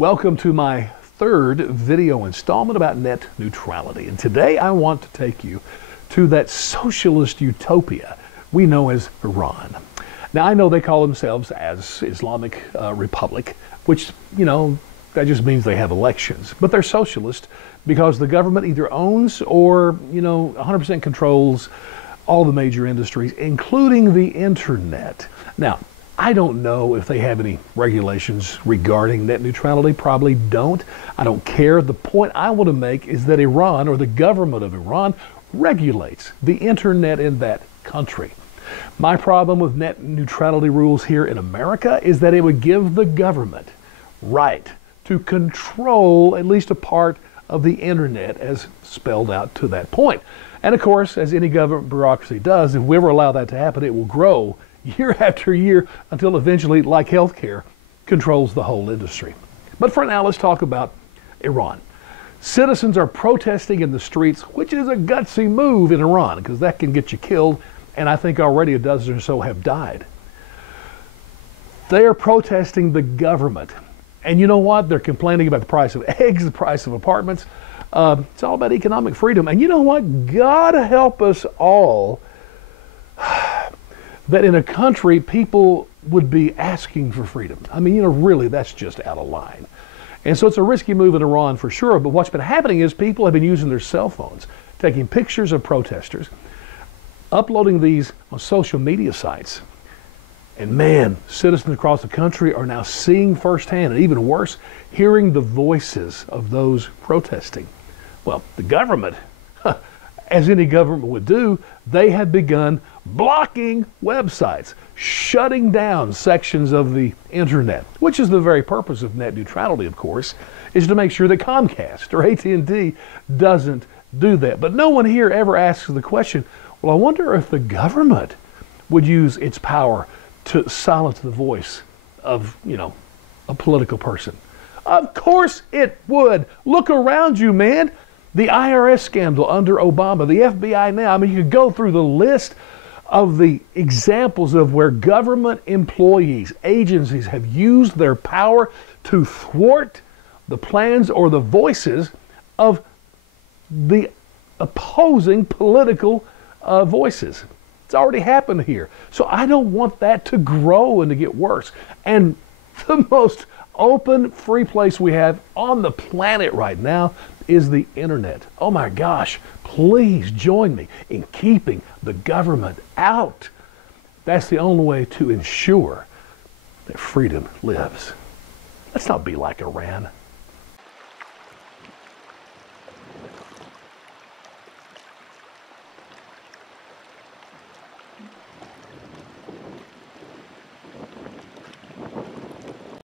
Welcome to my third video installment about net neutrality. And today I want to take you to that socialist utopia we know as Iran. Now I know they call themselves as Islamic Republic, which, that just means they have elections. But they're socialist because the government either owns or, 100% controls all the major industries, including the internet. Now, I don't know if they have any regulations regarding net neutrality. Probably don't. I don't care. The point I want to make is that Iran, or the government of Iran, regulates the internet in that country. My problem with net neutrality rules here in America is that it would give the government right to control at least a part of the internet as spelled out to that point. And of course, as any government bureaucracy does, if we ever allow that to happen, it will grow year after year until eventually, like healthcare, controls the whole industry. But for now, let's talk about Iran. Citizens are protesting in the streets, which is a gutsy move in Iran because that can get you killed, and I think already a dozen or so have died. They are protesting the government. And you know what? They're complaining about the price of eggs, the price of apartments. It's all about economic freedom. And you know what? God help us all that in a country people would be asking for freedom. I mean, really, that's just out of line. And so it's a risky move in Iran for sure, but what's been happening is people have been using their cell phones, taking pictures of protesters, uploading these on social media sites. And man, citizens across the country are now seeing firsthand, and even worse, hearing the voices of those protesting. Well, the government, as any government would do, they have begun blocking websites, shutting down sections of the internet, which is the very purpose of net neutrality, of course, is to make sure that Comcast or AT&T doesn't do that. But no one here ever asks the question, well, I wonder if the government would use its power to silence the voice of, a political person. Of course it would. Look around you, man. The IRS scandal under Obama, the FBI now. I mean, you could go through the list of the examples of where government employees, agencies have used their power to thwart the plans or the voices of the opposing political voices. It's already happened here. So I don't want that to grow and to get worse. And the most open, free place we have on the planet right now is the internet. Oh my gosh, please join me in keeping the government out. That's the only way to ensure that freedom lives. Let's not be like Iran.